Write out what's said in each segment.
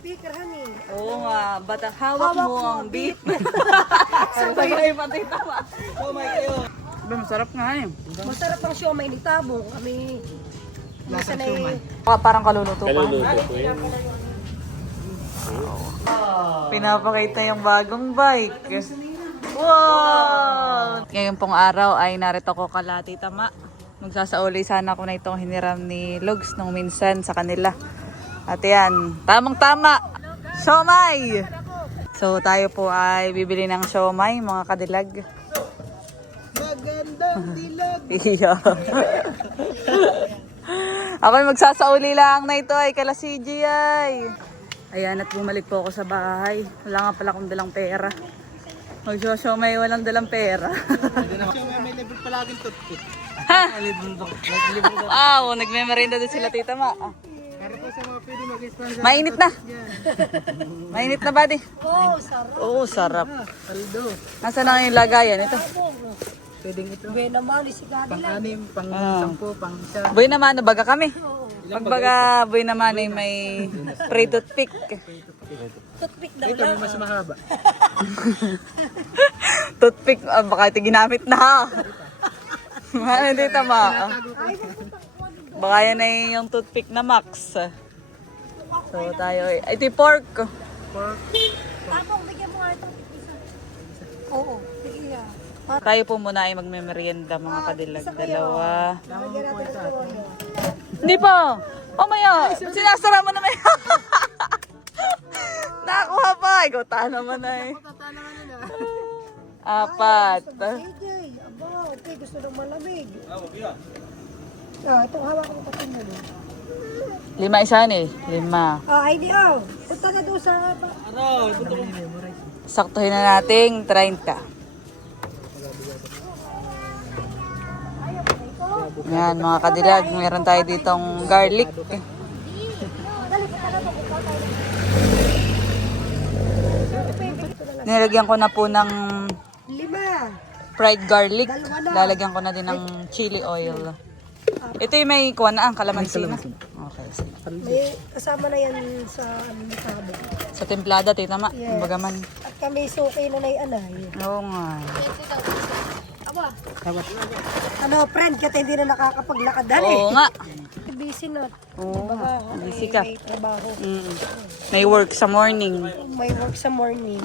speaker, honey. Oo nga, bata hawak mo ang beat. Sabay pati tama. Siomay kayo. Masarap nga eh. Masarap ang siomay ni Tabong. Kami, masanay. Parang kaluluto pa. Kaluluto po yun. Pinapakita yung bagong bike. Wow! Ngayon pong araw ay narito ko kala Tita Ma. Magsasauli sana ako na itong hiniram ni Logs nung minsan sa kanila. At yan, tamang-tama! Siomay! So tayo po ay bibili ng siomay, mga kadilag. Magandang dilag. Iya. Ako'y magsasauli lang na ito ay kala CJ ay. Ayan, at bumalik po ako sa bahay. Wala nga pala akong dalang pera. Siomay, walang dalang pera. Siomay may libre palaging toothpick. Ha? Wow, nagmemerenda din sila Tita Ma. Para po sa mga pwede mag-sponsor. Mainit na. Mainit na ba di? Oh, sarap. Oo, sarap. Saldo. Nasaan na yung lagayan ito? Pwedeng ito. Buhay naman, si Gabi lang. Pang-anim, pang-sampo, pang-isa. Boy naman, baga kami. Pag baga, boy naman ay may free toothpick. Toothpick daw Ito may lang. mas mahaba. Toothpick, baka ito ginamit na. Ano dito Ma? Baka yan ay yung toothpick na Max. So tayo ay, ito yung pork. Pork. Tabong, bigyan mo nga ito. Oo, sige ya. Tayo po muna ay magme-merienda mga kadilag. Dalawa. Lagyan natin ng tuloy. Hindi pa. Mamaya, sinasara mo naman. Nakuha pa. Ikaw ta naman ay. Apat. CJ, aba, okay, gusto ng malamig. Itong hawak ko pa tingnan mo. 5 isa eh. 5. Ay, di oh. Punta na doon sa... Saktuhin na nating 30. Yan mga kadilag, meron tayo ditong garlic. Nilagyan ko na po ng 5. fried garlic. Lalagyan ko na din ng chili oil. Ito yung may kuha na ang kalamansi na. Okay, sige. May kasama na yan sa Tabo. Sa templada, Tita Ma. Yes. Kumbaga man. At kami suki na anay. Oo nga. Ano, friend, kasi hindi na nakakapaglakad dali. Oo nga. Busy na. Oo nga. Baga, Busy ka. may trabaho. May work sa morning. May work sa morning.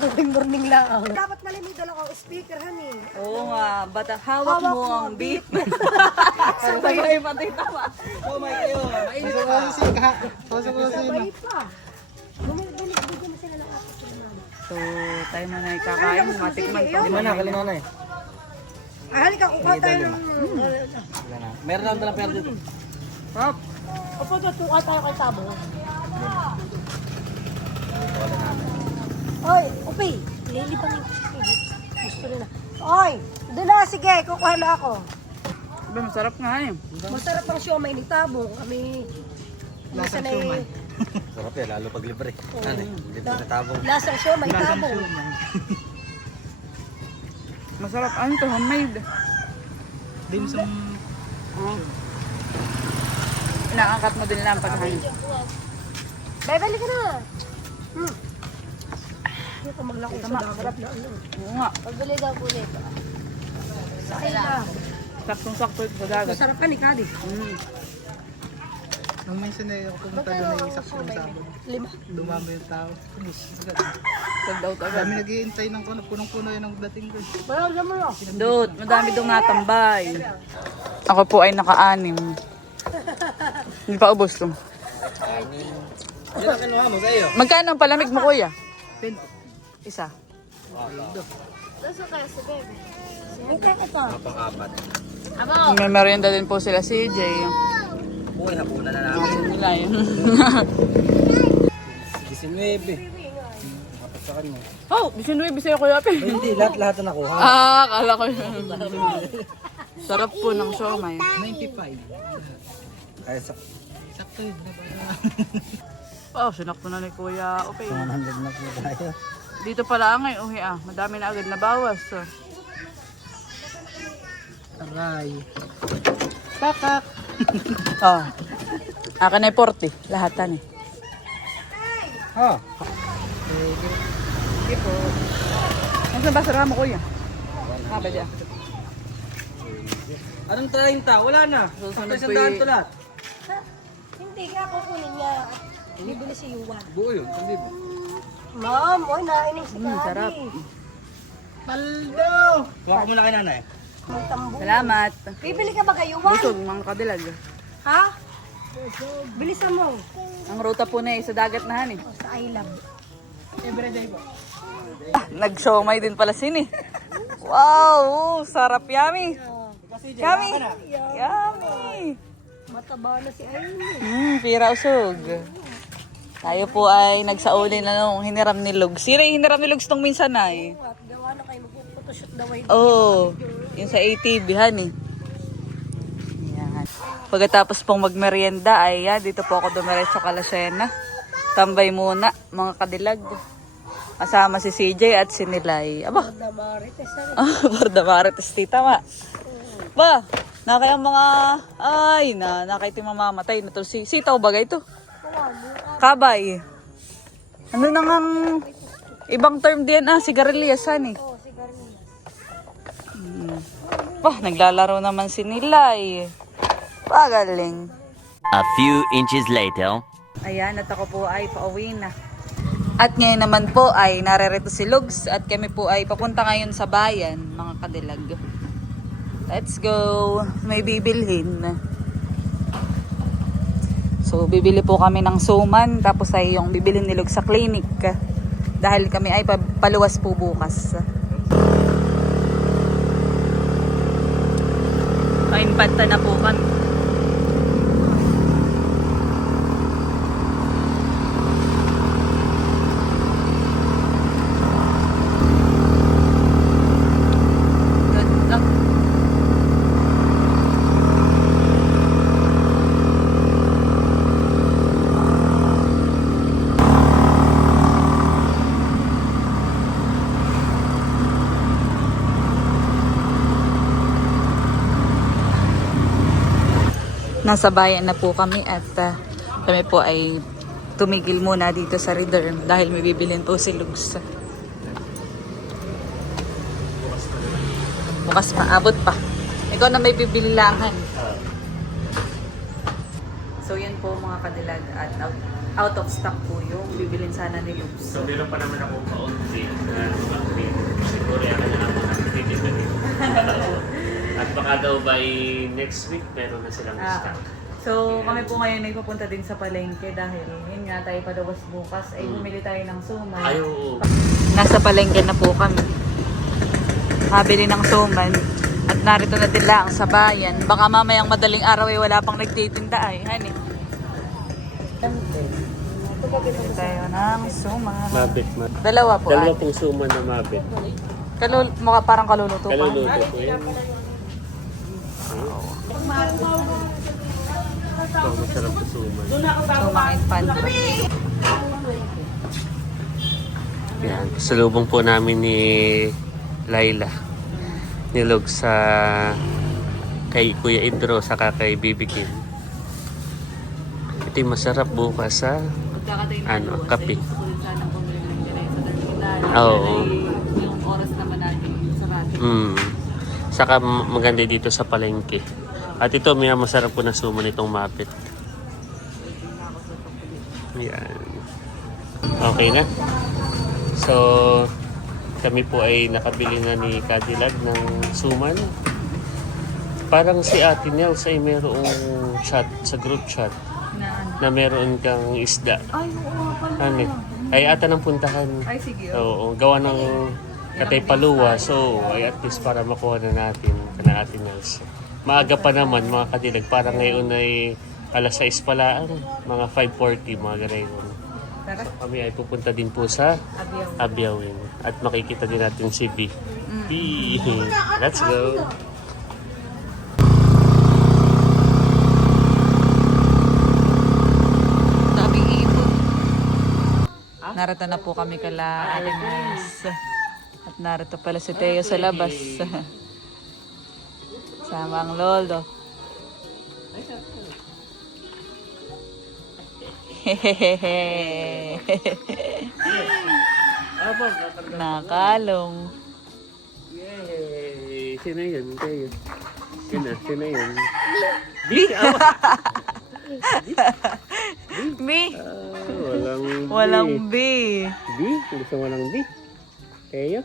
Tuwing morning lang. Dapat malamig dala ko speaker, honey. Oo nga. Bata hawak mo ang beat. Sabay pati tama. Siomay kayo. Mainit pa. Pasok ko sa Sabay pa. Bumibigyan mo sila ng apat sila mama. So, tayo na na ikakain. Matikman to. Lima na, kalima na eh. Halika, kukuha tayo ng... Meron lang dalang pera dito. Hop. Opo, tutuka tayo kay Tabo. Oy, Upi. Lilipang yung gusto nila. Oy, doon na, sige, kukuha na ako. Ba, masarap nga eh. Masarap ang siomay ni Tabo. Kami... Lasang masanay- siomay. Sarap yan, lalo pag libre. Ano eh, libre na tabong. Lasang siomay, Tabo. Masarap. Ano to? Homemade. Dim sum. Inaangkat mo din lang pagkain. Bye-bye ka na. Hindi ko maglako sa dagat na ano. Oo nga. Pagbili daw po nito. Sakay na. Saktong-sakto ito sa dagat. Masarap ka ni Kadi. Nung minsan eh, ako pumunta doon ay isang sabon. 5. Dumami yung tao. Tag-out agad. Kami nag-iintay ng punong-puno yun ang dating ko. Wala naman mo. Dot, madami dong natambay. Ako po ay naka-anim. Hindi pa ubos to. Yan ang kinuha mo sa iyo. Magkano ang palamig mo, kuya? 20. Isa. Mukha ka pa. Pang-apat. May merienda din po sila CJ. Uy, hapunan na namin. Kasi nila yun. 19. Apat sa kanya. Oh, 19 sa'yo, kuya Pi. Hindi, lahat na nakuha. Kala ko yun. Sarap po ng siomay. 95. Kaya sa Sakto yun. Oh, sinakto na ni Kuya Okay. 100 na po tayo. Dito pala ang uhi madami na agad na bawas. So. Aray. Pakak. Oh. Akin ay 40. Lahatan eh. Ha? Sige po. Ang saan ba sa ramo ko yan? Ah, ba dyan? Anong 30? Wala na. Susunod Isang po daan y- to lahat. Ha? Hindi ka kukunin niya. Bibili si Yuan. Buo yun. Hindi ba? Ma'am, oy, nainom si Daddy. sarap. Paldo! Kuha ko muna kay nanay. Magtambo. Salamat. Bibili ka ba kay Yuan? Busog, mga kadilag. Ha? Bilisan mo. Ang ruta po na sa dagat na han eh. O, sa I love. Everyday ba? Nag-siomay din pala sini. Wow, sarap, yummy. Yummy. Yummy. Mataba na si Aileen. Pira usog. Tayo po ay nagsauli na nung hiniram ni Lugs. Sino yung hiniram ni Lugs nung minsan ay? At gawa na kayo magpuputoshoot daw ay. Oo, yung sa ATV han eh. Yan. Pagkatapos pong magmerienda ay dito po ako dumiretso sa Kalasena. Tambay muna mga kadilag. Kasama si CJ at si Nilay. Aba, Damarites. Bardamarites tita ma. Ba, nakay ang mga nakay ti mamamatay na to si sitaw bagay to. Kabay. Ano nang ang ibang term din sigarilyas han eh. Oo, sigarilyas. Bah, naglalaro naman si Nilay. Pagaling. A few inches later. Ayan, at ako po ay pauwi na. At ngayon naman po ay narerito si Lugs at kami po ay papunta ngayon sa bayan, mga kadilag. Let's go. May bibilhin. So, bibili po kami ng suman tapos ay yung bibilhin ni Lugs sa clinic. Dahil kami ay paluwas po bukas. Painpanta na po kami. Good luck. Nasa bayan na po kami at kami po ay tumigil muna dito sa Rederm dahil may bibilin po si Lugs. Bukas pa, abot pa. Ikaw na may bibililangan. So yan po mga kadilag at out of stock po yung bibilin sana ni Lugs. So, meron pa naman ako kaunti na mga siguro yan na lang mga titignan dito. At baka daw by next week, meron na silang stock. So kami po ngayon ay pupunta din sa palengke dahil yun nga tayo padawas bukas ay bumili tayo ng suman. Ay, oo. Nasa palengke na po kami. Habili ng suman at narito na din lang sa bayan. Baka mamayang madaling araw ay wala pang nagtitinda ay. Hani. Bili tayo ng suman. Mabit. Dalawa po Dalawa ate. pong suman na mabit. Parang kaluluto pa. Kaluluto po yan. Ito, masarap na suman. Suman and pantry. Yan, pasalubong po namin ni Laila. Nilog sa kay Kuya Idro saka kay Bibi Kim. Ito yung masarap bukas sa ano, kape. Oo. Yung oras naman natin sarado. Saka maganda dito sa palengke. At ito may masarap po na suman itong mapit. Yan. Okay na. So, kami po ay nakabili na ni Cadillac ng suman. Parang si Ate Nels ay mayroong chat sa group chat na meron kang isda. Ay, oo pala. Ano, ay ata ng puntahan. Ay, sige. Oo, gawa ng Kataypaluwa. So, ay at least para makuha na natin kana Ate Nels. Maaga pa naman mga kadilag. Parang ngayon ay alas 6 pala, mga 5:40 mga ganayon. Tara. Kami ay pupunta din po sa Abyaw. Abyawin. At makikita din natin si B. B. Let's go. Daming ibon. Narito na po kami kala Ate Nels. At narito pala si Teo sa labas. Sama ang lolo. Hehehe. Aba, kakarga. Nakalong. Yay! Sino yun? Kayo. Sino yun? B. B. Walang Walang B. B? Gusto mo walang B? Kayo?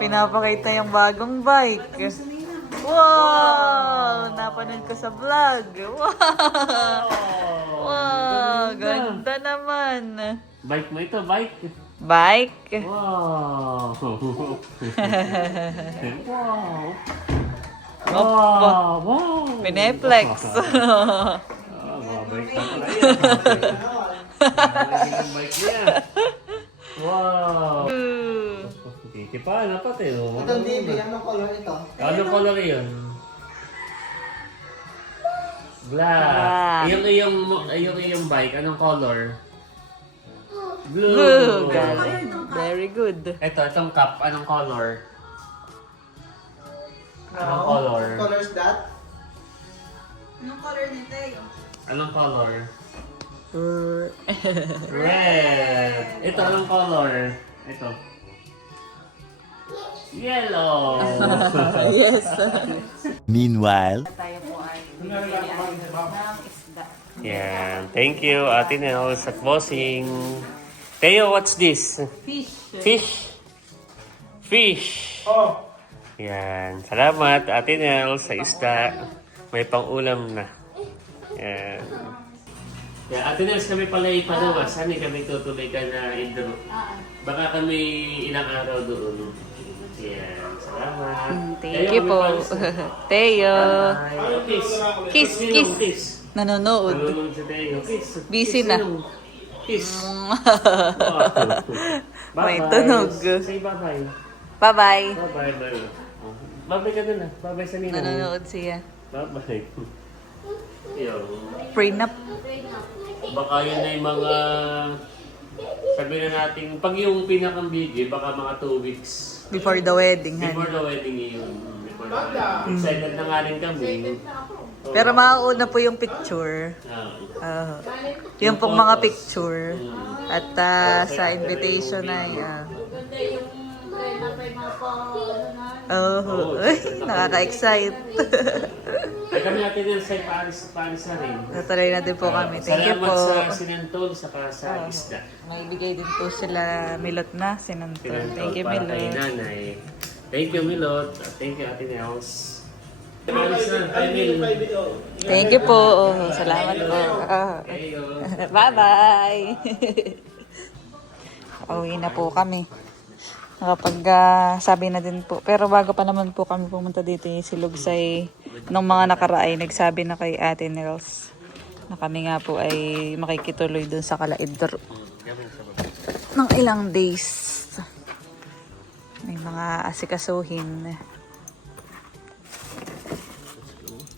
Pinapakita yung bagong bike. Wow! Napanood ko sa vlog. Wow! Wow! Ganda naman. Bike mo ito, bike. Bike? Wow! wow! Opo. Wow! Pineplex. Mga bike na pala yan. Ang bike niya. Wow! Titi pa, dapat eh. No? Itong DB, anong color ito? Anong color yun? Black. Black. Yung bike, anong color? Blue. Blue. Galing. Very good. Itong cup, anong color? Anong color? Colors that? Anong color? Red. Ito, anong color? Ito. Yellow. Yes. Meanwhile, Tayo po ay bibili ng isda. Yan. Thank you, Ate Nels at Bossing. Teo, what's this? Fish. Fish. Fish. Oh. Yan. Salamat, Ate Nels, sa isda. May pang-ulam na. Yan. Yan, Ate Nels, kami pala ipaluwas. Saan kami tutuloy ka na Indro? Baka kami ilang araw doon. Yan. Salamat. Thank you po. Teo. Bye. Kiss. Kiss, Sinong kiss. kiss? Nanonood. Nanonood si Teo. Kiss. Busy na. Sinong Kiss. May Bye-bye. tunog. Say bye-bye. Bye-bye. Bye-bye. Bye-bye ka na. Bye-bye sa ninang. Nanonood siya. Bye-bye. Yung, Prenup. baka yun ay mga, sabi na natin, pag yung pinakang bigay, baka mga 2 weeks. Before the wedding, Before honey. the wedding yun. Before the wedding. Excited na nga rin kami. Pero mauuna po yung picture. Yung pong mga picture. At sa invitation ay... nakaka-excite. Ay kami natin yan sa Paris na rin. Natuloy na din po kami. Thank you po. Salamat sa sinantol, saka sa isda. May bigay din po sila Milot na, sinantol. Sinantol Thank you, para kay Milot. nanay. Thank you, Milot. At thank you, Ate Nels. Paris na, kay Mil. Thank you po. Salamat po. Ayo. Bye-bye! Pauwi na po kami. Sabi na din po. Pero bago pa naman po kami pumunta dito, si Lugsay, nung mga nakaraay, nagsabi na kay Ate Nels na kami nga po ay makikituloy dun sa Kalaidro ng ilang days. May mga asikasuhin.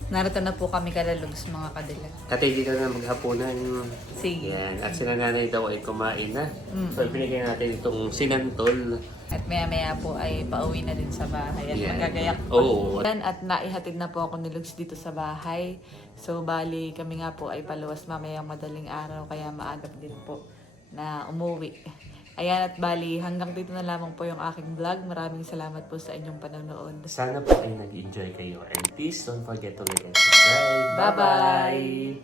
Narito na po kami kalalugs, mga kadilag. Tatay, dito na maghapunan. Sige. Yan. At sila nanay daw ay kumain na. So, binigay natin itong sinantol. At maya-maya po ay pauwi na din sa bahay. At Yeah. magagayak po. Oo. At naihatid na po ako ni Lugs dito sa bahay. So, bali kami nga po ay paluwas mamayang madaling araw. Kaya maagap din po na umuwi. Ayan, at bali hanggang dito na lamang po yung aking vlog. Maraming salamat po sa inyong panonood. Sana po ay nag-enjoy kayo. And please don't forget to like and subscribe. Bye-bye!